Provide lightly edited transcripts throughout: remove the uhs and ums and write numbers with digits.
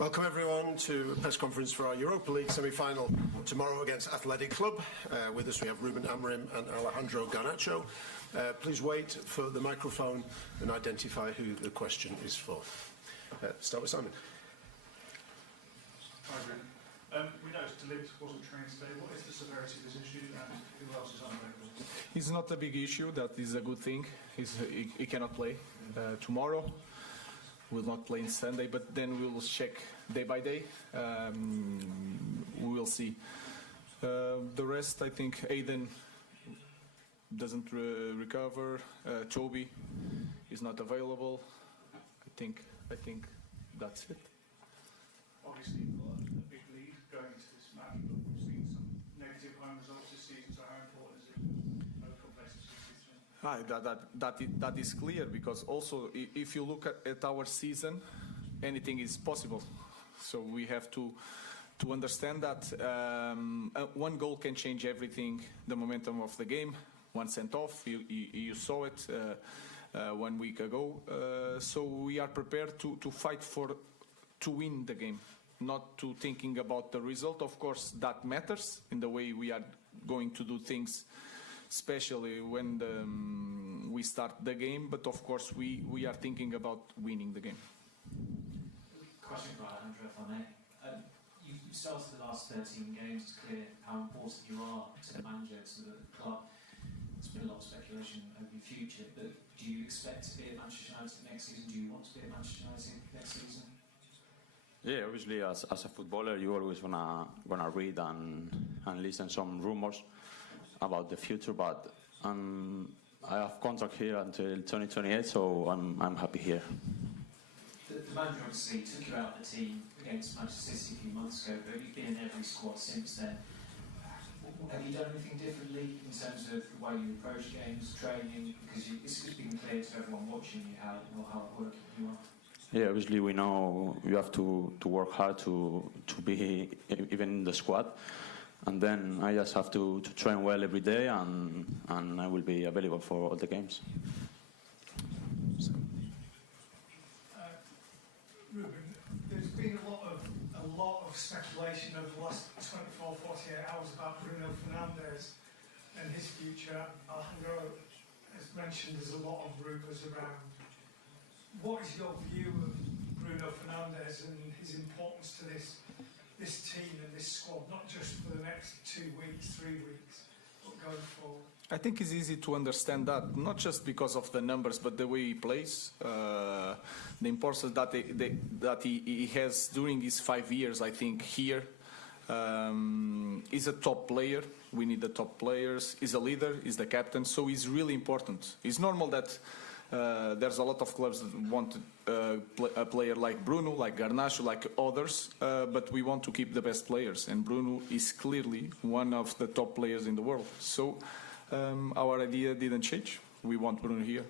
Welcome everyone to a press conference for our Europa League semi-final tomorrow against Athletic Club. With us we have Amorim and Alejandro Garnacho. Please wait for the microphone and identify who the question is for. Start with Simon. Hi, Bruno. We noticed De Ligt wasn't trained today. What is the severity of this issue and who else is unavailable? It's not a big issue. That is a good thing. He cannot play tomorrow. Will not play on Sunday, but then we will check day by day. We will see. The rest, I think, Aiden doesn't recover. Toby is not available. I think that's it. Obviously, you've got a big lead going into this match, but we've seen some negative home results this season. So how important is it? That is clear, because also if you look at our season, anything is possible. So we have to understand that one goal can change everything, the momentum of the game. One sent off, you saw it 1 week ago. So we are prepared to fight to win the game, not to thinking about the result. Of course, that matters in the way we are going to do things, especially when we start the game, but of course we are thinking about winning the game. Question for Alejandro, if I may. You've started the last 13 games. It's clear how important you are to the manager, to the club. There's been a lot of speculation over your future, but do you expect to be at Manchester United next season? Do you want to be at Manchester United next season? Yeah, obviously, as a footballer, you always gonna read and listen some rumors about the future, but I have contract here until 2028, so I'm happy here. The manager obviously took you out of the team against Manchester City a few months ago, but you've been in every squad since then. Have you done anything differently in terms of the way you approach games, training? Because it's been clear to everyone watching you how hard-working you are. Yeah, obviously we know you have to work hard to be even in the squad. And then I just have to train well every day, and I will be available for all the games. Ruben, there's been a lot of speculation over the last 24, 48 hours about Bruno Fernandes and his future. Alejandro has mentioned there's a lot of rumours around. What is your view of Bruno Fernandes and his importance to this team and this squad, not just for the next 2 weeks, 3 weeks, but going forward? I think it's easy to understand that, not just because of the numbers, but the way he plays, the importance that he has during his 5 years, I think, here. He's a top player. We need the top players. He's a leader. He's the captain. So he's really important. It's normal that there's a lot of clubs that want a player like Bruno, like Garnacho, like others, but we want to keep the best players, and Bruno is clearly one of the top players in the world. So our idea didn't change. We want Bruno here.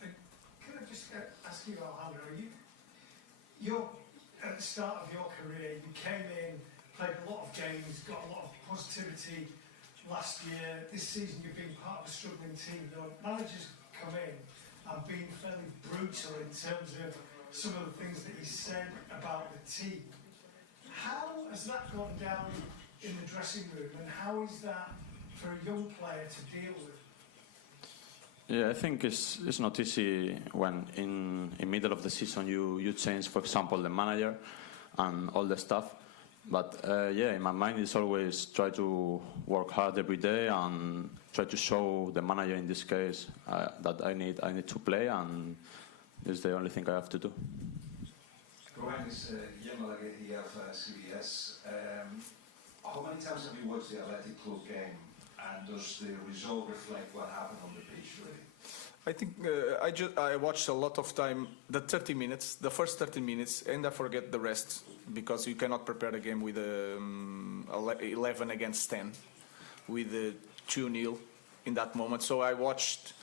Can I just ask you, Alejandro, you're at the start of your career, you came in, played a lot of games, got a lot of positivity last year. This season you've been part of a struggling team. The managers come in and been fairly brutal in terms of some of the things that he said about the team. How has that gone down in the dressing room, and how is that for a young player to deal with? Yeah, I think it's not easy when in middle of the season you change, for example, the manager and all the stuff. But yeah, in my mind it's always try to work hard every day and try to show the manager in this case that I need to play, and it's the only thing I have to do. Brian, is Guillermo here of CBS. How many times have you watched the Athletic Club game, and does the result reflect what happened on the pitch really? I think I watched a lot of time, the 30 minutes, the first 30 minutes, and I forget the rest, because you cannot prepare a game with 11 against 10, with 2-0 in that moment. So I watched,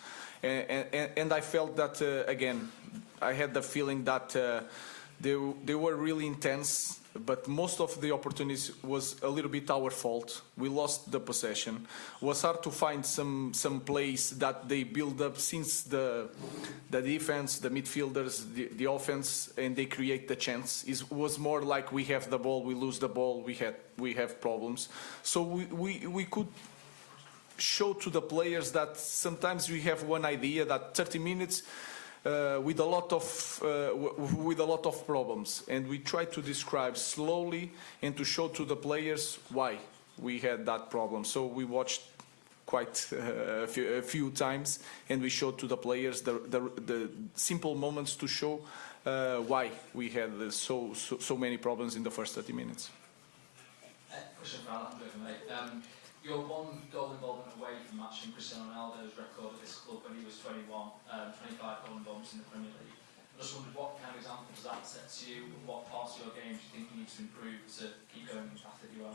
and I felt that, again, I had the feeling that they were really intense, but most of the opportunities was a little bit our fault. We lost the possession. It was hard to find some plays that they build up since the defense, the midfielders, the offense, and they create the chance. It was more like we have the ball, we lose the ball, we have problems. So we could show to the players that sometimes we have one idea that 30 minutes with a lot of problems, and we try to describe slowly and to show to the players why we had that problem. So we watched quite a few times, and we showed to the players the simple moments to show why we had so many problems in the first 30 minutes. Question for Alejandro, mate. You're one goal involvement away from matching Cristiano Ronaldo's record at this club when he was 21, 25 goal involvements in the Premier League. I just wondered what kind of example does that set to you? What parts of your game do you think you need to improve to keep going the path that you are?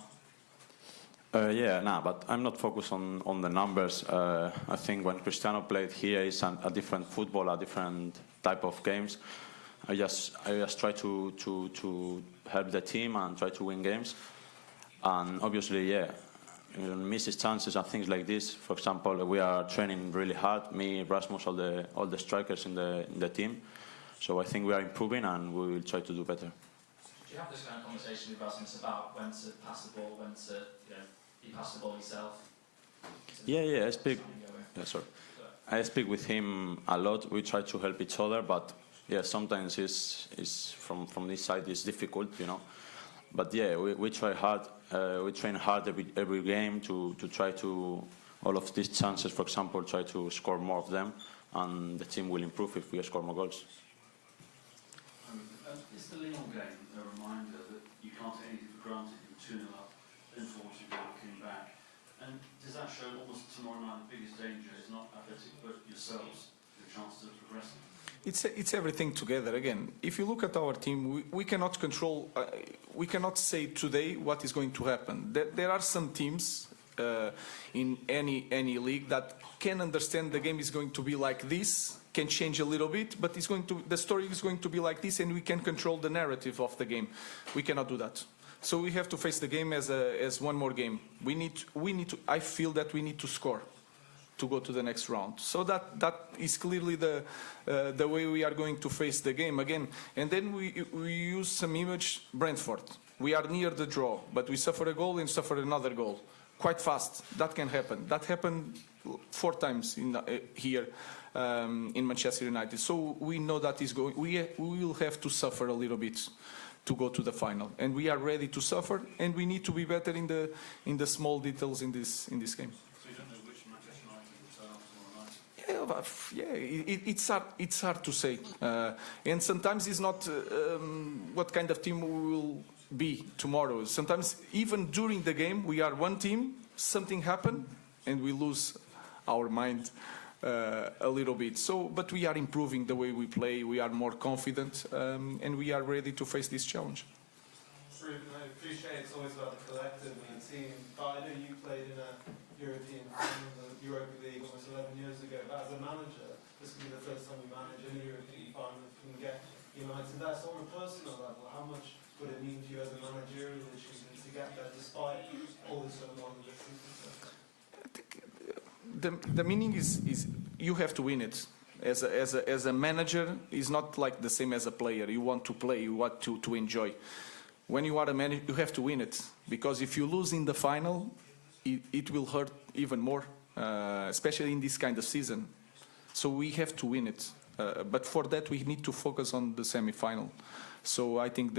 But I'm not focused on the numbers. I think when Cristiano played here, it's a different football, a different type of games. I just try to help the team and try to win games. And obviously, misses chances and things like this. For example, we are training really hard. Me, Rasmus, all the strikers in the team. So I think we are improving, and we will try to do better. Do you have this kind of conversation with Rasmus about when to pass the ball, when to you pass the ball yourself? I speak. I speak with him a lot. We try to help each other, but sometimes it's from this side it's difficult, But we try hard. We train hard every game to try to all of these chances. For example, try to score more of them, and the team will improve if we score more goals. Is the Lyon game a reminder that you can't take anything for granted? You're 2-0 up, then 4-2 came back, and does that show almost tomorrow night the biggest danger is not Athletic but yourselves, the chance to progress? It's everything together. Again, if you look at our team, we cannot control, we cannot say today what is going to happen. There are some teams in any league that can understand the game is going to be like this, can change a little bit, but the story is going to be like this, and we can control the narrative of the game. We cannot do that. So we have to face the game as one more game. We need to. I feel that we need to score to go to the next round. So that is clearly the way we are going to face the game again. And then we use some image. Brentford. We are near the draw, but we suffer a goal and suffer another goal quite fast. That can happen. That happened 4 times here in Manchester United. So we know that is going. We will have to suffer a little bit to go to the final, and we are ready to suffer. And we need to be better in the small details in this game. It's hard to say, and sometimes it's not what kind of team we will be tomorrow. Sometimes even during the game we are one team, something happen, and we lose our mind a little bit. So, but we are improving the way we play. We are more confident, and we are ready to face this challenge. Ruben, I appreciate it's always about the collective and the team, but I know you played in a European final, the Europa League, almost 11 years ago. But as a manager, this will be the first time you manage in a European final and get United. That's on a personal level. How much would it mean to you as a managerial achievement to get there, despite all this going on with the season? The meaning is you have to win it. As a manager, is not like the same as a player. You want to play, you want to enjoy. When you are a manager, you have to win it, because if you lose in the final, it will hurt even more, especially in this kind of season. So we have to win it, but for that we need to focus on the semi-final. So I think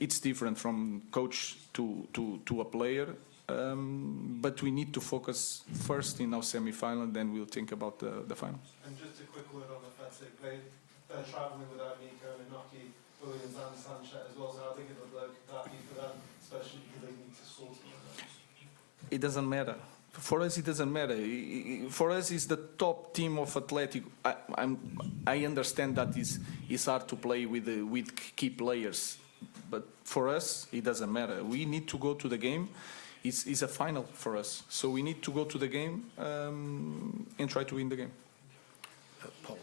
it's different from coach to a player. But we need to focus first in our semi-final, and then we'll think about the final. And just a quick word on Athletic. They're travelling without Nico and Inoki, Williams and Sanchez as well, so how big of a blow could that be for them, especially because they need to score something? It doesn't matter. For us, it doesn't matter. For us, it's the top team of Athletic. I understand that it's hard to play with key players, but for us, it doesn't matter. We need to go to the game. It's a final for us, so we need to go to the game and try to win the game. Paul.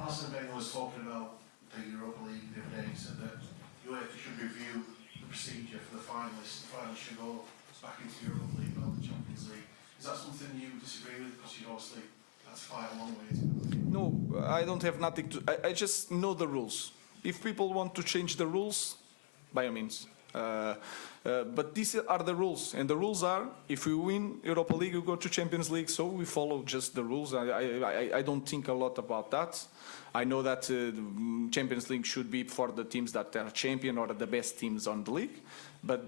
Arsene Wenger was talking about the Europa League the other day said that UEFA should review the procedure for the finalists. The finalists should go back into the Europa League or the Champions League. Is that something you disagree with? Because you obviously, that's quite a long way to go. No, I don't have nothing to... I just know the rules. If people want to change the rules, by all means. But these are the rules. And the rules are, if we win Europa League, we go to Champions League. So we follow just the rules. I don't think a lot about that. I know that Champions League should be for the teams that are champion or the best teams on the league. But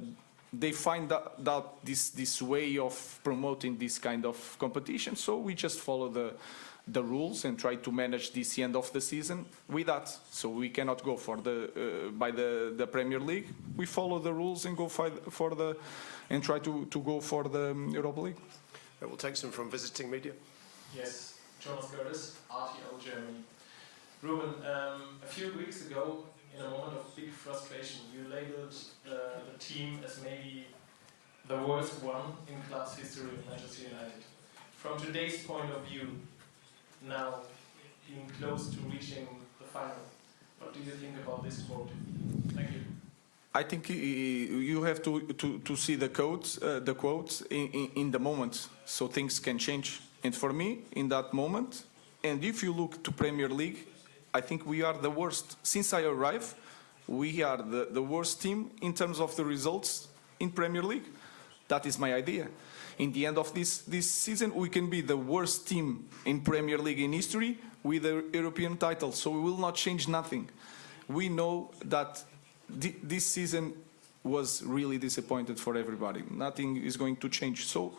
they find out this way of promoting this kind of competition. So we just follow the rules and try to manage this end of the season with that. So we cannot go for by the Premier League. We follow the rules and go and try to go for the Europa League. We'll take some from visiting media. Yes, Jonas Gerdes, RTL Germany. Ruben, a few weeks ago, in a moment of big frustration, you labeled the team as maybe the worst one in club's history of Manchester United. From today's point of view, now being close to reaching the final, what do you think about this quote? Thank you. I think you have to see the quotes in the moment, so things can change. And for me, in that moment, and if you look to Premier League, I think we are the worst. Since I arrived, we are the worst team in terms of the results in Premier League. That is my idea. In the end of this season, we can be the worst team in Premier League in history with the European title. So we will not change nothing. We know that this season was really disappointed for everybody. Nothing is going to change. So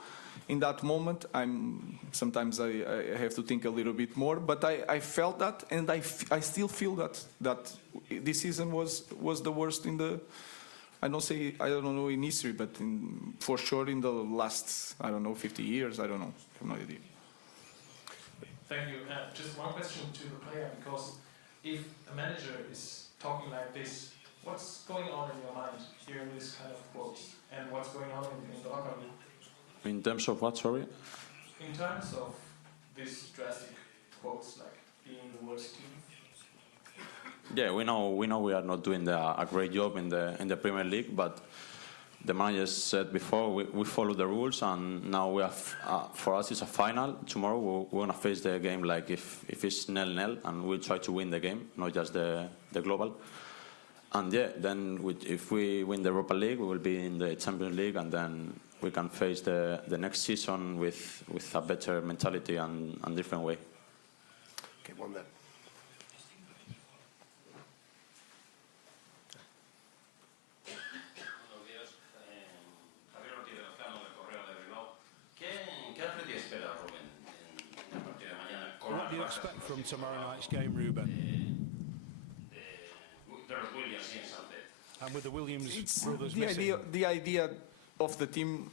in that moment, sometimes I have to think a little bit more. But I felt that, and I still feel that this season was the worst in the... I don't know in history, but for sure in the last, 50 years, I don't know. I have no idea. Thank you. Just one question to the player, because if a manager is talking like this, what's going on in your mind hearing this kind of quotes? And what's going on in the locker room? In terms of what, sorry? In terms of these drastic quotes, like being the worst team. Yeah, we know we are not doing a great job in the Premier League, but the manager said before we follow the rules, and now we have for us it's a final. Tomorrow we're gonna face the game like if it's 0-0, and we'll try to win the game, not just the global. And yeah, then if we win the Europa League, we will be in the Champions League, and then we can face the next season with a better mentality and different way. Okay, one there. What do you expect from tomorrow night's game, Ruben? And with the Williams brothers missing? The idea of the team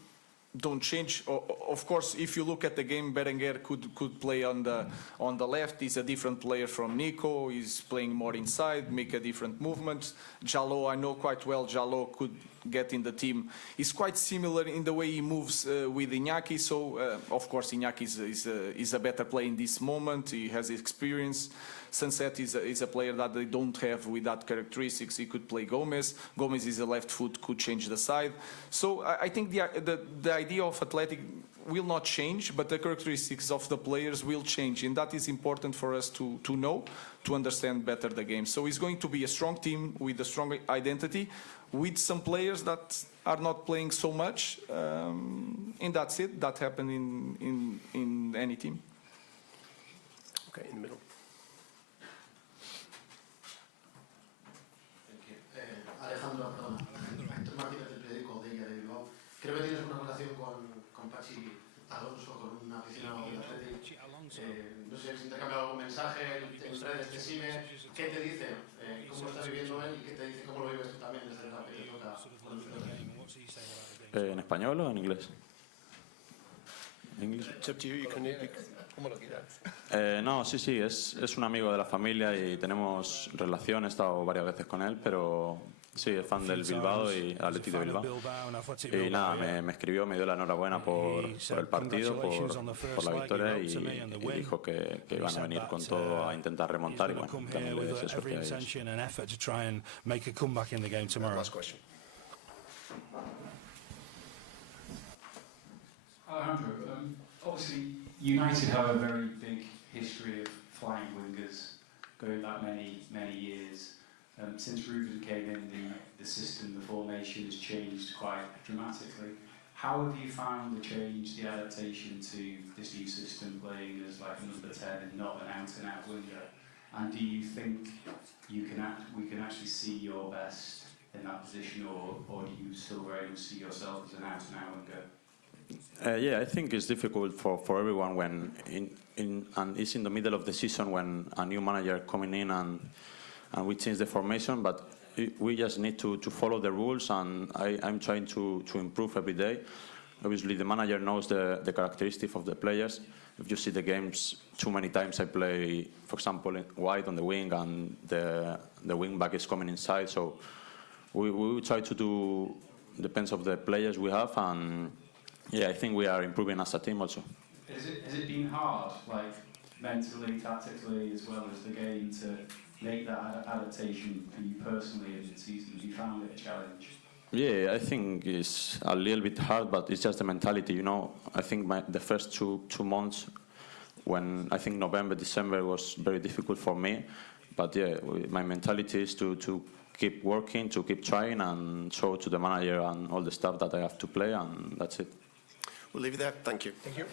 don't change. Of course, if you look at the game, Berenguer could play on the left. He's a different player from Nico. He's playing more inside, make a different movement. Jallo, I know quite well. Jallo could get in the team. He's quite similar in the way he moves with Iñaki. So, of course, Iñaki is a better player in this moment. He has experience. Sunset is a player that they don't have with that characteristics. He could play Gomez. Gomez is a left foot, could change the side. So I think the idea of Athletic will not change, but the characteristics of the players will change. And that is important for us to know, to understand better the game. So it's going to be a strong team with a strong identity, with some players that are not playing so much. And that's it. That happened in any team. Okay, in the middle. Alejandro, perdón. Héctor Martínez del periódico de Bilbao. Creo que tienes una relación con Pachi Alonso, con un aficionado del Athletic. No sé si te ha cambiado algún mensaje, en redes te sigue. ¿Qué te dice? ¿Cómo lo está viviendo él? ¿Y qué te dice? ¿Cómo lo vives tú también desde la que te toca con el ¿En español o en inglés? It's up to you. No, sí, es un amigo de la familia y tenemos relación, he estado varias veces con él, pero Sí, es fan del Bilbao y Atlético de Bilbao. Y nada, me escribió, me dio la enhorabuena por el partido, por la victoria y dijo que iban a venir con todo a intentar remontar y bueno, también le deseo suerte a ellos. Last question. Alejandro, obviously United have a very big history of flying wingers going back many years. Since Ruben came in, the system, the formation has changed quite dramatically. How have you found the change, the adaptation to this new system, playing as like a number 10 and not an out-and-out winger? And do you think we can actually see your best in that position, or do you still very much see yourself as an out-and-out winger? Yeah, I think it's difficult for everyone when and it's in the middle of the season when a new manager coming in and we change the formation, but we just need to follow the rules, and I'm trying to improve every day. Obviously, the manager knows the characteristics of the players. If you see the games, too many times I play, for example, wide on the wing, and the wing back is coming inside. So we will try to do, depends of the players we have, and yeah, I think we are improving as a team also. Has it been hard, like mentally, tactically, as well as the game, to make that adaptation for you personally in the season? Have you found it a challenge? Yeah, I think it's a little bit hard, but it's just the mentality, you know. I think the first two months, when I think November, December was very difficult for me. But yeah, my mentality is to keep working, to keep trying, and show to the manager and all the stuff that I have to play, and that's it. We'll leave it there. Thank you. Thank you.